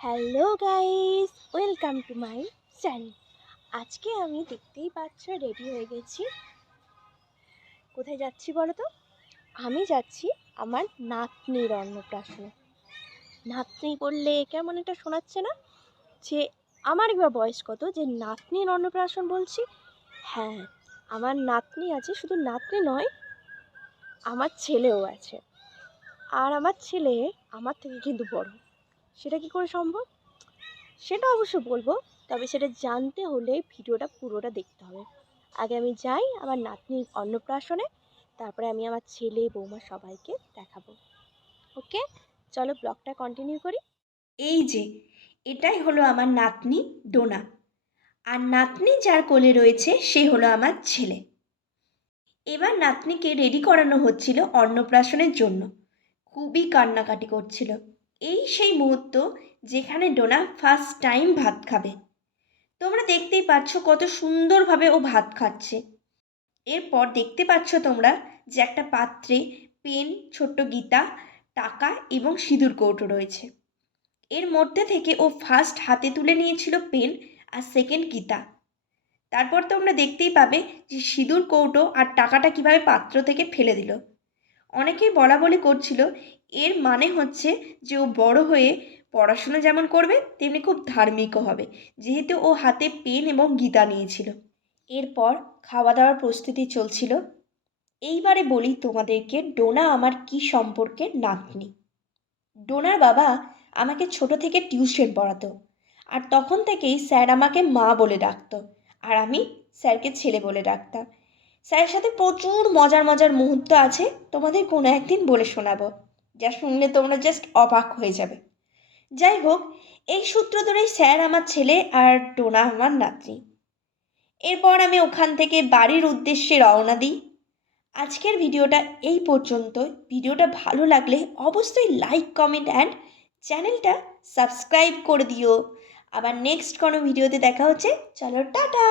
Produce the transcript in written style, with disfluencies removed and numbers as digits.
Hello guys, welcome to my channel. আজকে আমি দেখতেই পাচ্ছ রেডি হয়ে গেছি। কোথায় যাচ্ছি বলো তো? আমি যাচ্ছি আমার নাতনির অন্নপ্রাশনে। নাতনি বললে কেমন একটা শোনাচ্ছে না? যে আমারই বা বয়স কত যে নাতনির অন্নপ্রাশন বলছি? হ্যাঁ, আমার নাতনি আছে, শুধু নাতনি নয়, আমার ছেলেও আছে। আর আমার ছেলে আমার থেকে কিন্তু বড়। সেটা কি করে সম্ভব? সেটা অবশ্য বলবো, তবে সেটা জানতে হলে ভিডিওটা পুরোটা দেখতে হবে। আগে আমি যাই আমার নাতনির অন্নপ্রাশনে, তারপরে আমি আমার ছেলে বৌমা সবাইকে দেখাবো। ওকে, চলো ব্লগটা কন্টিনিউ করি। এই যে এটাই হলো আমার নাতনি ডোনা, আর নাতনি যার কোলে রয়েছে সে হলো আমার ছেলে। এবার নাতনিকে রেডি করানো হচ্ছিল অন্নপ্রাশনের জন্য। খুবই কান্নাকাটি করছিল। এই সেই মুহূর্ত যেখানে ডোনা ফার্স্ট টাইম ভাত খাবে। তোমরা দেখতেই পাচ্ছ কত সুন্দরভাবে ও ভাত খাচ্ছে। এরপর দেখতে পাচ্ছ তোমরা যে একটা পাত্রে পেন, ছোট্ট গীতা, টাকা এবং সিঁদুর কৌটো রয়েছে। এর মধ্যে থেকে ও ফার্স্ট হাতে তুলে নিয়েছিল পেন আর সেকেন্ড গীতা। তারপর তোমরা দেখতেই পাবে যে সিঁদুর কৌটো আর টাকাটা কিভাবে পাত্র থেকে ফেলে দিল। অনেকেই বলা বলি করছিল এর মানে হচ্ছে যে ও বড় হয়ে পড়াশোনা যেমন করবে তেমনি খুব ধার্মিকও হবে, যেহেতু ও হাতে পেন এবং গীতা নিয়েছিল। এরপর খাওয়া দাওয়ার প্রস্তুতি চলছিল। এইবারে বলি তোমাদেরকে ডোনা আমার কি সম্পর্কে নাতনি। ডোনার বাবা আমাকে ছোট থেকে টিউশন পড়াতো, আর তখন থেকেই স্যার আমাকে মা বলে ডাকতো, আর আমি স্যারকে ছেলে বলে ডাকতাম। স্যারের সাথে প্রচুর মজার মজার মুহূর্ত আছে, তোমাদের কোনো একদিন বলে শোনাবো, যা শুনলে তোমরা জাস্ট অবাক হয়ে যাবে। যাই হোক, এই সূত্র ধরেই স্যার আমার ছেলে আর ডোনা আমার নাতনি। এরপর আমি ওখান থেকে বাড়ির উদ্দেশ্যে রওনা দিই। আজকের ভিডিওটা এই পর্যন্ত। ভিডিওটা ভালো লাগলে অবশ্যই লাইক, কমেন্ট অ্যান্ড চ্যানেলটা সাবস্ক্রাইব করে দিও। আবার নেক্সট কোনো ভিডিওতে দেখা হচ্ছে। চলো, টাটা।